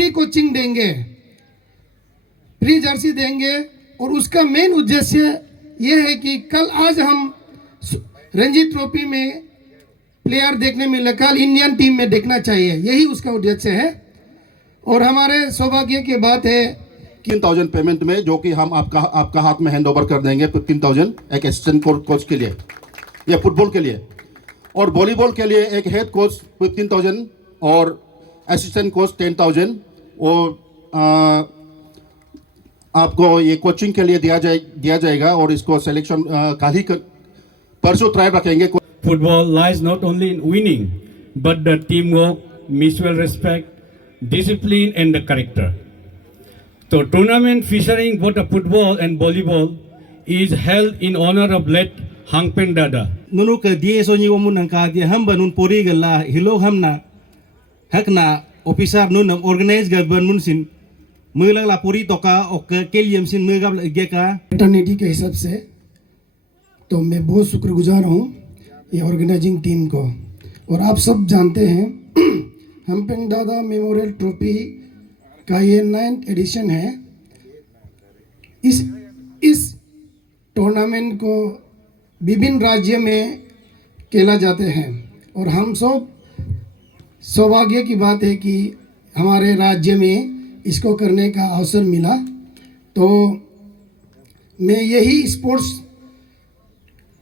Free coaching देंगे, free Jersey देंगे। और उसका मेन उद्देश्य ये है कि आज हम रणजी ट्रॉफी में प्लेयर देखने मिले, कल इंडियन टीम में देखना चाहिए, यही उसका उद्देश्य है। और हमारे सौभाग्य की बात है कि 3,000 पेमेंट में जो कि हम आपका हाथ में हैंड ओवर कर देंगे 15,000 एक असिस्टेंट कोच के लिए, या फुटबॉल के लिए। और वॉलीबॉल के लिए एक हेड कोच 15,000 और असिस्टेंट कोच 10,000। और आपको ये कोचिंग के लिए दिया जाएगा। और इसको सिलेक्शन कल ही परसों ट्रायल रखेंगे। Football lies not only in winning, but the teamwork, mutual respect, discipline, and the character. The tournament featuring both the football and volleyball is held in honor of late Hang Peng Dada. Nunu ke dia so nyiwa mun angka dia hamba nun pori gala hilo hamna hakna officer nun organize gaban mun sin मुझे ला पूरी तो का और केलियम सिन मुझे गे का paternity के हिसाब से तो मैं बहुत शुक्रगुजार हूँ ये ऑर्गेनाइजिंग टीम को। और आप सब जानते हैं हम्पेंग दादा मेमोरियल ट्रॉफी का ये 9th एडिशन है। इस टूर्नामेंट को विभिन्न राज्य में खेला जाते हैं। और हम सब सौभाग्य की बात है कि हमारे राज्य में इसको करने का अवसर मिला। तो मैं यही स्पोर्ट्स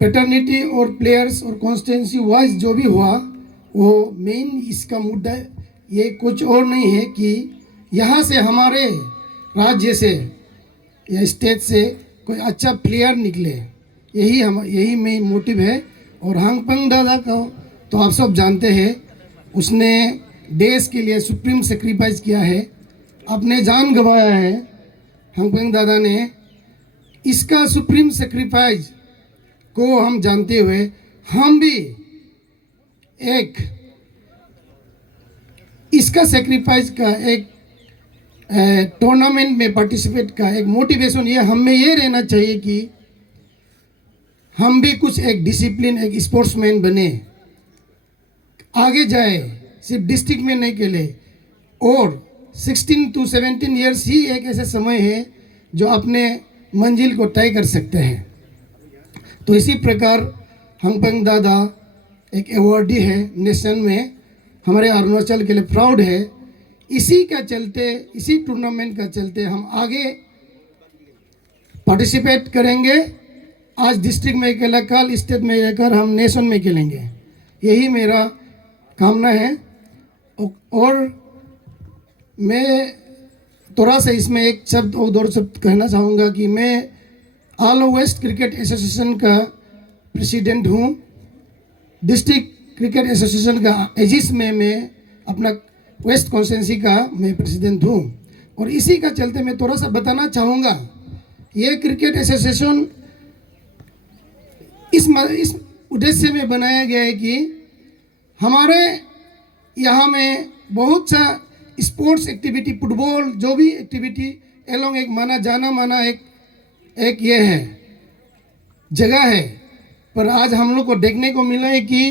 पैटर्निटी और प्लेयर्स और कॉन्स्टिट्यूंसी वाइज जो भी हुआ वो मेन इसका मुद्दा ये कुछ और नहीं है कि यहाँ से हमारे राज्य से या स्टेट से कोई अच्छा प्लेयर निकले, यही मेन मोटिव है। और हांगपेंग दादा को तो आप सब जानते हैं, उसने देश के लिए सुप्रीम सेक्रीफाइस किया है, अपने जान गंवाया है। हांगपेंग दादा ने इसका सुप्रीम सेक्रीफाइस को हम जानते हुए हम भी एक इसका सेक्रीफाइस का एक टूर्नामेंट में पार्टिसिपेट का एक मोटिवेशन ये हम में ये रहना चाहिए कि हम भी कुछ एक डिसिप्लिन एक स्पोर्ट्समैन बने, आगे जाए, सिर्फ डिस्ट्रिक्ट में नहीं खेले। और 16 to 17 ईयर्स ही एक ऐसे समय है जो अपने मंजिल को तय कर सकते हैं। तो इसी प्रकार हांगपेंग दादा एक अवार्डी है नेशन में, हमारे अरुणाचल के लिए प्राउड है। इसी का चलते, इसी टूर्नामेंट का चलते हम आगे पार्टिसिपेट करेंगे। आज डिस्ट्रिक्ट में खेला, कल स्टेट में रहकर हम नेशन में खेलेंगे, यही मेरा कामना है। और मैं थोड़ा सा इसमें एक शब्द और दो शब्द कहना चाहूँगा कि मैं ऑल वेस्ट क्रिकेट एसोसिएशन का प्रेसिडेंट हूँ। डिस्ट्रिक्ट क्रिकेट एसोसिएशन का एजिस में मैं अपना वेस्ट कॉन्स्टिट्यूंसी का मैं प्रेसिडेंट हूँ। और इसी का चलते मैं थोड़ा सा बताना चाहूँगा, ये क्रिकेट एसोसिएशन इस उद्देश्य में बनाया गया है कि हमारे यहाँ में बहुत सा स्पोर्ट्स एक्टिविटी, फुटबॉल जो भी एक्टिविटी एलोंग एक जाना माना एक ये है जगह है। पर आज हम लोग को देखने को मिला है कि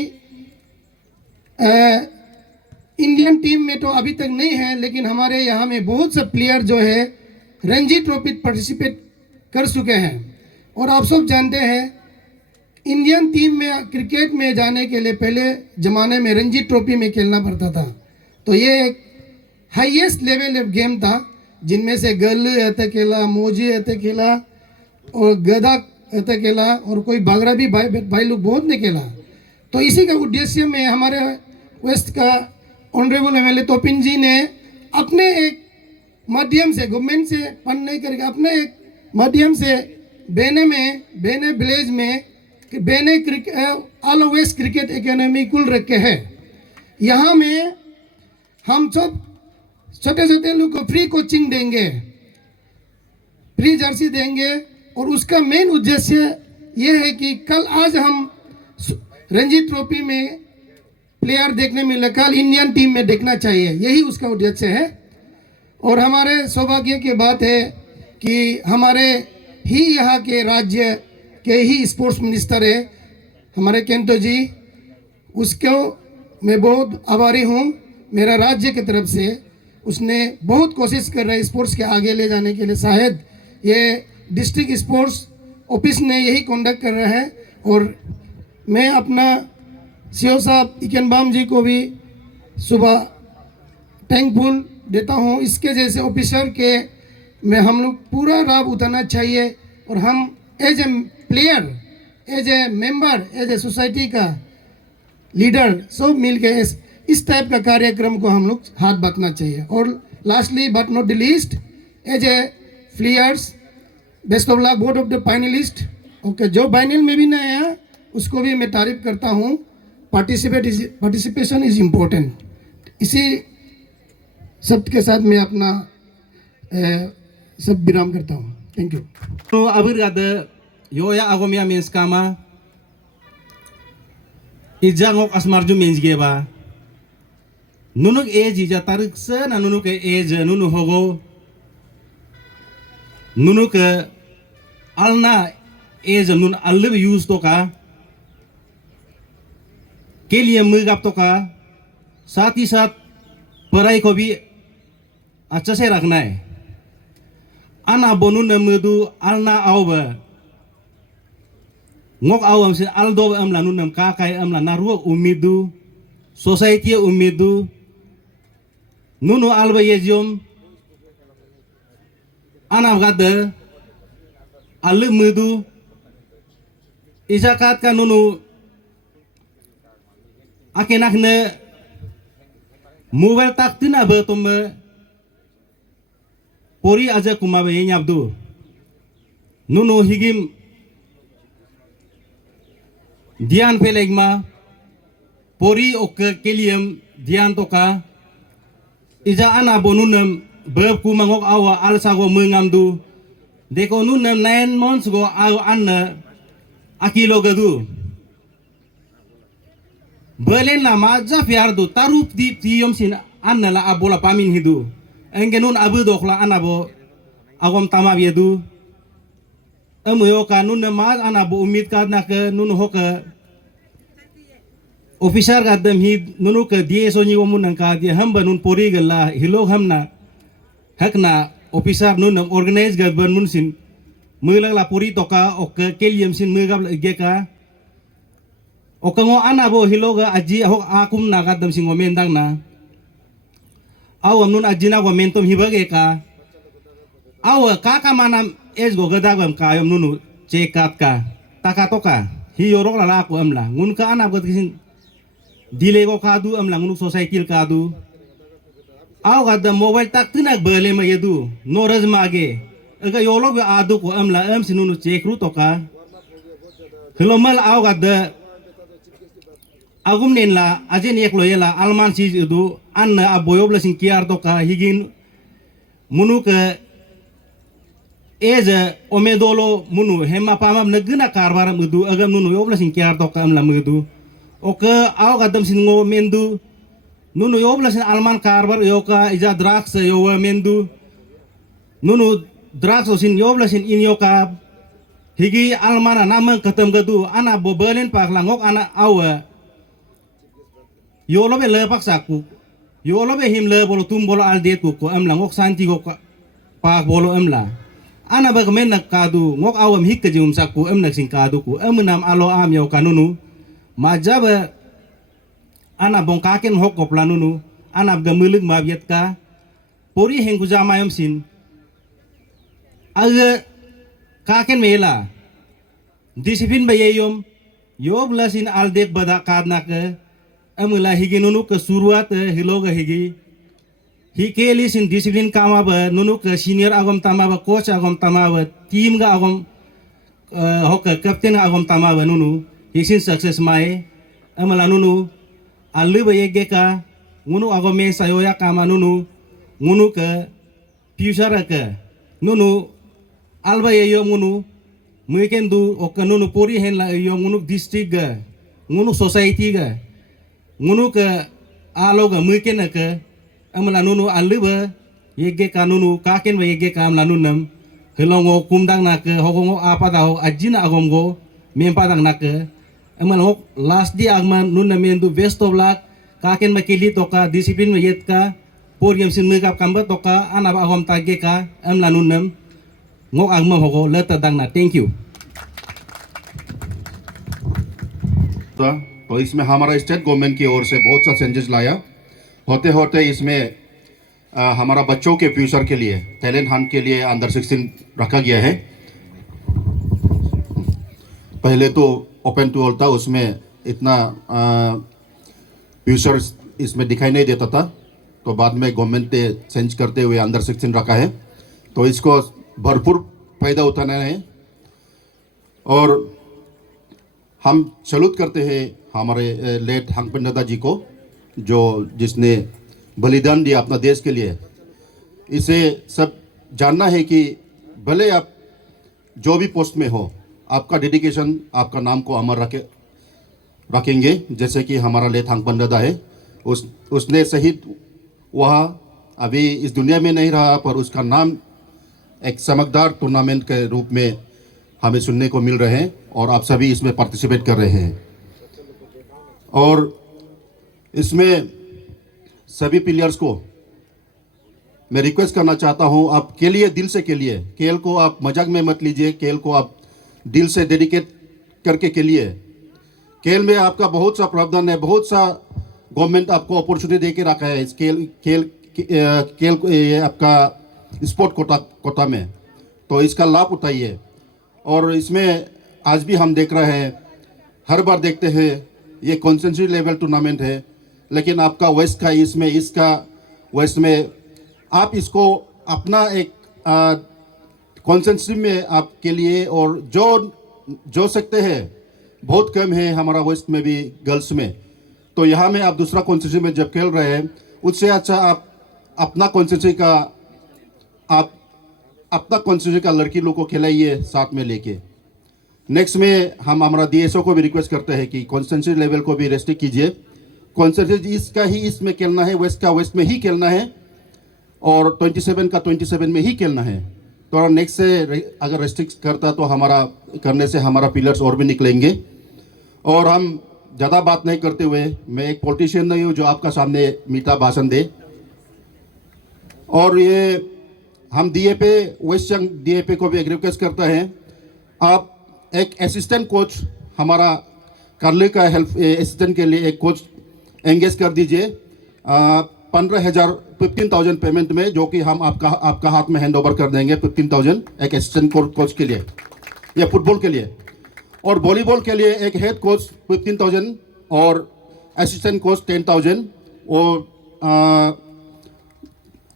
इंडियन टीम में तो अभी तक नहीं है, लेकिन हमारे यहाँ में बहुत से प्लेयर जो है रणजी ट्रॉफी पार्टिसिपेट कर चुके हैं। और आप सब जानते हैं इंडियन टीम में क्रिकेट में जाने के लिए पहले ज़माने में रणजी ट्रॉफी में खेलना पड़ता था। तो ये एक हाईएस्ट लेवल ऑफ गेम था, जिनमें से गल ऐसे खेला, मोजी ऐसे खेला और गदा ऐसे खेला और कोई बागरा भी भाई लोग बहुत ने खेला। तो इसी का उद्देश्य में हमारे वेस्ट का ऑनरेबल एमएलए तोपिन जी ने अपने एक माध्यम से, गवर्नमेंट से फंड नहीं करके, अपने एक माध्यम से बेने विलेज में बेने ऑल वेस्ट क्रिकेट एकेडमी कुल रखे हैं। यहाँ में हम सब छोटे छोटे लोग को फ्री कोचिंग देंगे, फ्री जर्सी देंगे। और उसका मेन उद्देश्य ये है कि आज हम रणजी ट्रॉफी में प्लेयर देखने मिले, कल इंडियन टीम में देखना चाहिए, यही उसका उद्देश्य है। और हमारे सौभाग्य की बात है कि हमारे ही यहाँ के राज्य के ही स्पोर्ट्स मिनिस्टर है हमारे केंटो जी, उसको मैं बहुत आभारी हूँ मेरा राज्य की तरफ से। उसने बहुत कोशिश कर रहा है स्पोर्ट्स के आगे ले जाने के लिए। शायद ये डिस्ट्रिक्ट स्पोर्ट्स ऑफिस ने यही कंडक्ट कर रहा है। और मैं अपना सीओ साहब इकनबाम जी को भी सुबह थैंकफुल देता हूँ। इसके जैसे ऑफिसर के में हम लोग पूरा लाभ उठाना चाहिए और हम as a player, as a member, as a society का लीडर सब मिल के इस टाइप का कार्यक्रम को हम लोग हाथ बांटना चाहिए। और lastly but not the least, as a players best of luck board of the finalist. Okay, जो फाइनल में भी नहीं आया उसको भी मैं तारीफ करता हूँ। Participation is important. इसी शब्द के साथ मैं अपना सब विराम करता हूँ। Thank you. तो अबीर गादे यो या agomia mens kama ijangok asmarju mens geba nunuk age ija tarik se na nunuk age nunu hogo nunuk alna age nun alib use to का के लिए मुगाप तो का साथ ही साथ पढ़ाई को भी अच्छा से रखना है। ana bonu na mudu alna awba ngok awam se aldo am la nunam kakai am la naru umidu society umidu nunu alba yejom ana gade alu mudu izakat ka nunu akenak ne mobile taktina betume pori aja kumabe nyabdu nunu higim dian pelegma pori ok kelium dian toka ija ana bonunam beb kumangok awa alsago mengamdu deko nunam 9 months go aw anna akilo gadu belen na maja fiardu tarup di tiyom sin anna la abola pamin hidu engenun abu dokla anabo agom tamab yedu amuyo ka nun ma anabo umid ka na ke nun hoka officer gadam hi nunu ke die so ni womun ka die hamba nun pori gala hilog hamna hakna officer nun organize gadban mun sin mulang la pori toka ok keliam sin mugab geka okango anabo hiloga aji hok akum na gadam sin ngomendang na awam nun ajina wa mentom hibage ka awa kaka manam es go gadagam ka ayam nunu cekat ka taka toka hi yorok la aku amla ngun ka ana got kisin dile go kadu amla ngun society kadu aw gada mobile tak tinak bele ma yedu noraz mage aga yolo be adu ko amla am sinunu cekru toka hilomal aw gada agum nen la ajen ek loyela alman si itu anna aboyo blasin kiar toka higin munu ke eza omedolo munu hema pamam negna karbar mudu agam nunu yo blasin kiar toka amla mudu oke aw gadam sin ngo mendu nunu yo blasin alman karbar yo ka iza drugs yo mendu nunu drugs sin yo blasin in yo ka higi almana namang katam gadu ana bobelen pak langok ana awa yolo be le paksaku yolo be him le bolo tum bolo aldet ko am la ngok santi ko pak bolo am la ana ba men nak kadu ngok awam hik jum sakku am nak sing kadu ku am nam alo am yo kanunu majaba ana bong kaken hok ko planunu ana ga mulig mabiet ka pori hengu jamayam sin aga kaken mela disiplin bayayom yo blasin aldet bada kadna ke amula higi nunu ke suruat hiloga higi hikeli sin disiplin kama ba nunu ke senior agom tama ba coach agom tama ba team ga agom hoka captain agom tama ba nunu hisin success mai amala nunu alu ba yege ka nunu agom me sayoya kama nunu nunu ke future ke nunu alba yeyo nunu mungkin du oka nunu pori hen la yo nunu district ga nunu society ga ngunu ke alo ga mungkin ke amla nunu aluba yege ka nunu kaken ba yege ka amla nunam helongo kumdang na ke hogongo apa daho ajina agomgo mempadang na ke amla hok last di agman nunam mendu best of luck kaken makili toka disiplin mayet ka poriam sin mui gap kamba toka anaba agom tagge ka am lanunam ngok angma hogo leta dangna. Thank you. तो इसमें हमारा state government की ओर से बहुत सा changes लाया होते होते इसमें हमारा बच्चों के फ्यूचर के लिए टैलेंट हंट के लिए अंडर 16 रखा गया है। पहले तो ओपन टू ऑल था, उसमें इतना फ्यूचर इसमें दिखाई नहीं देता था, तो बाद में गवर्नमेंट ने चेंज करते हुए अंडर 16 रखा है। तो इसको भरपूर फायदा उठाना है और हम सैल्यूट करते हैं हमारे लेट हांगपेन दादा जी को, जो जिसने बलिदान दिया अपना देश के लिए। इसे सब जानना है कि भले आप जो भी पोस्ट में हो, आपका डेडिकेशन आपका नाम को अमर रखेंगे। जैसे कि हमारा लेट हांगपेन दादा है, उसने शहीद वहाँ अभी इस दुनिया में नहीं रहा, पर उसका नाम एक चमकदार टूर्नामेंट के रूप में हमें सुनने को मिल रहे हैं और आप सभी इसमें पार्टिसिपेट कर रहे हैं। और इसमें सभी प्लेयर्स को मैं रिक्वेस्ट करना चाहता हूं, आप खेलिए, दिल से खेलिए। खेल को आप मजाक में मत लीजिए, खेल को आप दिल से डेडिकेट करके खेलिए। खेल में आपका बहुत सा प्रावधान है, बहुत सा गवर्नमेंट आपको अपॉर्चुनिटी दे के रखा है इस खेल ये आपका स्पोर्ट कोटा में, तो इसका लाभ उठाइए। और इसमें आज भी हम देख रहे हैं, हर बार देखते हैं ये कॉन्सेंट्री लेवल टूर्नामेंट है, लेकिन आपका वेस्ट का इसका वेस्ट में आप इसको अपना एक कॉन्सेंट्री में आपके लिए, और जो सकते हैं बहुत कम है हमारा वेस्ट में भी गर्ल्स में, तो यहाँ में आप दूसरा कॉन्सेंट्री में जब खेल रहे हैं, उससे अच्छा आप अपना कॉन्सेंट्री का लड़की लोग को खिलाइए साथ में लेके। नेक्स्ट में हम हमारा DSO को भी रिक्वेस्ट करते हैं कि कॉन्सेंट्री लेवल को भी रेस्ट्रिक्ट कीजिए। कॉन्सेंट्री इसका ही इसमें खेलना है, वेस्ट का वेस्ट में ही खेलना है, और 27 का 27 में ही खेलना है। तो नेक्स्ट से अगर रेस्ट्रिक्ट करता तो हमारा करने से हमारा पिलर्स और भी निकलेंगे। और हम ज़्यादा बात नहीं करते हुए, मैं एक पॉलिटिशियन नहीं हूँ जो आपका सामने मीठा भाषण दे। और ये हम DAP वेस्ट जंग DAP को भी एक रिक्वेस्ट करता है, आप एक असिस्टेंट कोच हमारा करले का हेल्प असिस्टेंट के लिए एक कोच एंगेज कर दीजिए 15,000 पेमेंट में, जो कि हम आपका हाथ में हैंड ओवर कर देंगे 15,000 एक असिस्टेंट कोच के लिए या फुटबॉल के लिए। और वॉलीबॉल के लिए एक हेड कोच 15,000 और असिस्टेंट कोच 10,000 और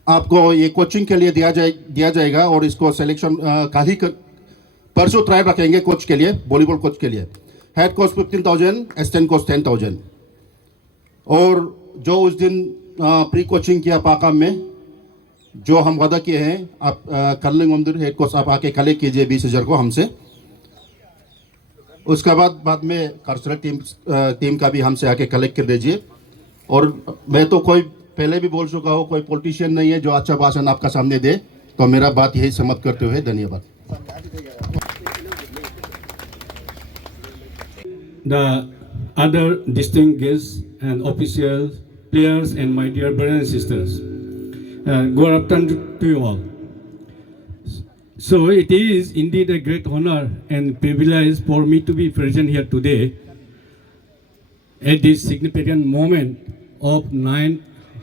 आपको ये कोचिंग के लिए दिया जाएगा। और इसको सिलेक्शन परसों ट्रायल रखेंगे कोच के लिए, वॉलीबॉल कोच के लिए हेड कोच 15,000, असिस्टेंट कोच 10,000। और जो उस दिन प्री कोचिंग किया पाकाम में, जो हम वादा किए हैं, आप करलिंग मंदिर हेड कोच आप आके कलेक्ट कीजिए 20,000 को हमसे। उसके बाद में कल्चरल टीम का भी हमसे आके कलेक्ट कर दीजिए। और मैं तो कोई पहले भी बोल चुका हूँ, कोई पॉलिटिशियन नहीं है जो अच्छा भाषण आपका सामने दे, तो मेरा बात यही समाप्त करते हुए धन्यवाद। The other distinguished guests and officials, players, and my dear brothers and sisters, good afternoon to you all. So it is indeed a great honor and privilege for me to be present here today at this significant moment of 9th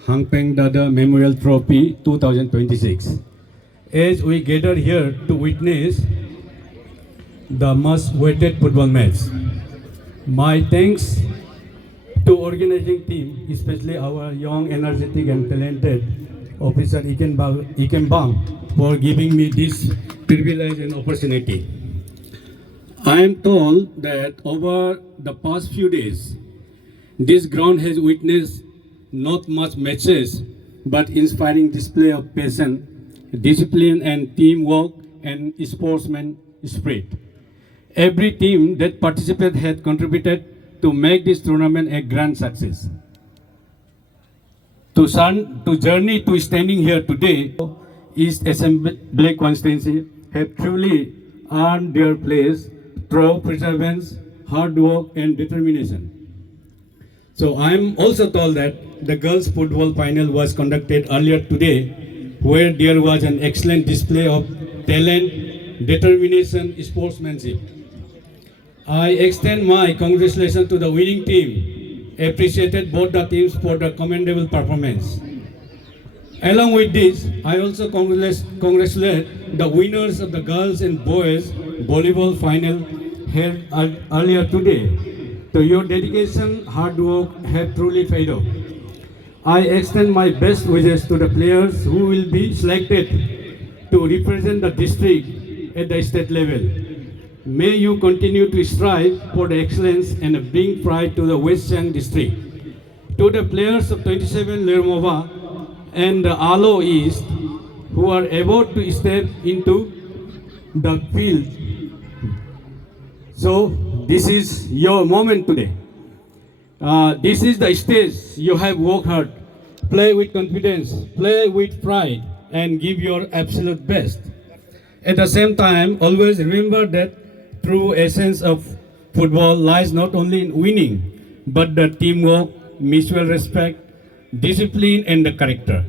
Hangpeng Dada Memorial Trophy 2026. As we gather here to witness the much-awaited football match, my thanks to organizing team, especially our young, energetic, and talented officer Iken Bang, for giving me this privilege and opportunity. I am told that over the past few days, this ground has witnessed not much matches, but inspiring display of passion, discipline, and teamwork and sportsman spirit. Every team that participated had contributed to make this tournament a grand success. To journey to standing here today, East Assembly constituency have truly earned their place through perseverance, hard work, and determination. So I am also told that the girls' football final was conducted earlier today, where there was an excellent display of talent, determination, sportsmanship. I extend my congratulations to the winning team. Appreciated both the teams for the commendable performance. Along with this, I also congratulate the winners of the girls and boys volleyball final held earlier today. So your dedication, hard work have truly paid off. I extend my best wishes to the players who will be selected to represent the district at the state level. May you continue to strive for the excellence and bring pride to the West Siang district. To the players of 27 Lermova and the Alo East who are about to step into the field. So this is your moment today. This is the stage you have worked hard. Play with confidence, play with pride, and give your absolute best. At the same time, always remember that true essence of football lies not only in winning, but the teamwork, mutual respect, discipline, and the character.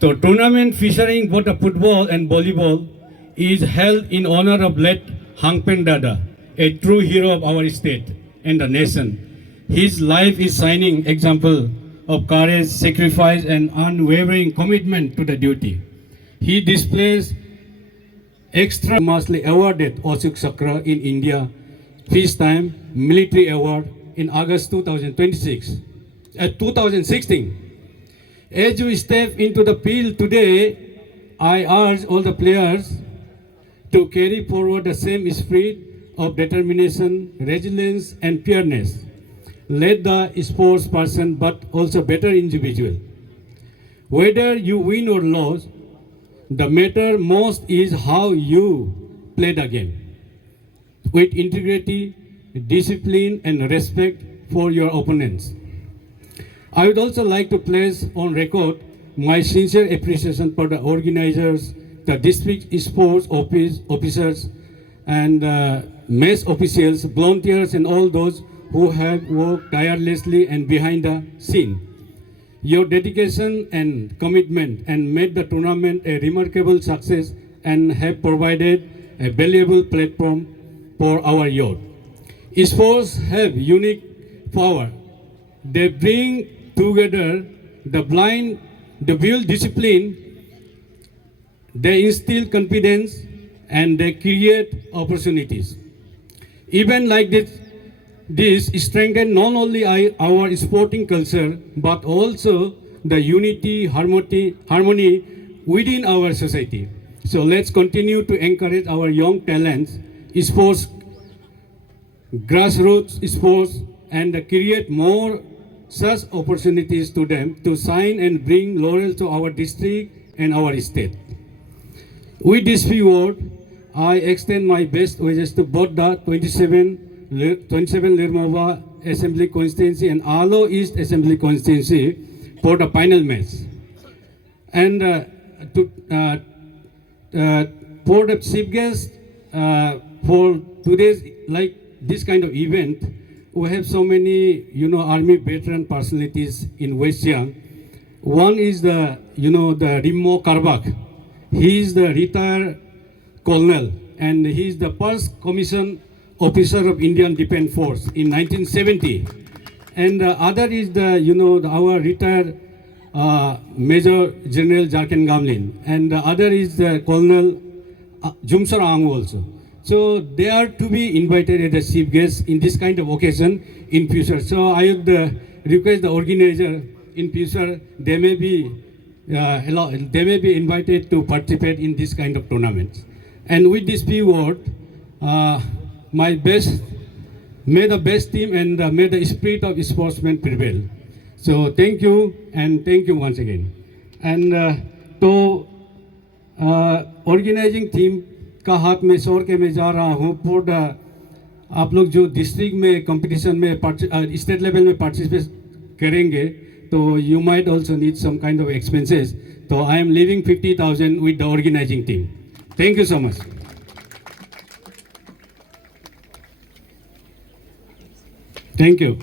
So tournament featuring both the football and volleyball is held in honor of late Hangpen Dada, a true hero of our state and the nation. His life is shining example of courage, sacrifice, and unwavering commitment to the duty. He displays extraordinarily awarded Ashok Chakra in India, peacetime military award in August 2016. As you step into the field today, I urge all the players to carry forward the same spirit of determination, resilience, and fairness. Let the sports person, but also better individual. Whether you win or lose, the matter most is how you play the game, with integrity, discipline, and respect for your opponents. I would also like to place on record my sincere appreciation for the organizers, the district sports officers, and mess officials, volunteers, and all those who have worked tirelessly and behind the scene. Your dedication and commitment and made the tournament a remarkable success and have provided a valuable platform for our youth. Sports have unique power. They bring together the blind, the build discipline, they instill confidence, and they create opportunities. Even like this strengthen not only our sporting culture, but also the unity, harmony within our society. So let's continue to encourage our young talents, sports, grassroots sports, and create more such opportunities to them to shine and bring laurel to our district and our state. With this few words, I extend my best wishes to both the 27 Lermova Assembly Constituency and Alo East Assembly Constituency for the final match. And for the chief guest, for today's like this kind of event, we have so many, army veteran personalities in West Siang. One is the Rimmo Karbak. He is the retired colonel, and he is the first commissioned officer of Indian Defence Force in 1970. And the other is our retired Major General Jarken Gamlin, and the other is the Colonel Jumsar Ang also. So they are to be invited as a chief guest in this kind of occasion in future. So I would request the organizer in future, they may be invited to participate in this kind of tournaments. And with this few words, my best, may the best team and may the spirit of sportsmen prevail. So thank you, and thank you once again. And to organizing team का हाथ में छोड़ के मैं जा रहा हूँ for the आप लोग जो डिस्ट्रिक्ट में कंपटीशन में स्टेट लेवल में पार्टिसिपेट करेंगे तो you might also need some kind of expenses तो I am living 50,000 with the organising team thank you so much thank you